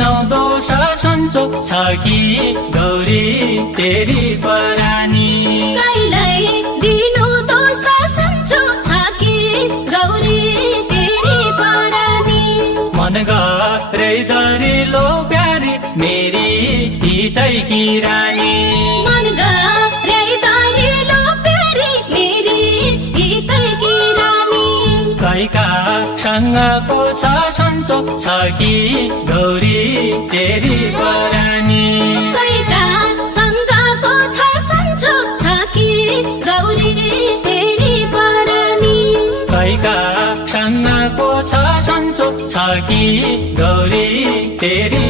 दिनौ दोष सन्चोक छ कि गौरी तेरी परानी गाईलाई दिनु दोष सन्चोक छ कि गौरी तेरी परानी मन गरे दरिलो प्यारी मेरी हितैकी रानी मन गरे दरिलो प्यारी मेरी हितैकी रानी कैका सँगको छ सन्चोक छ कि गौरी तेरी परानी कैका सँगको छ सन्चोक छ कि गौरी तेरी परानी कैका सँगको छ सन्चोक छ कि गौरी तेरी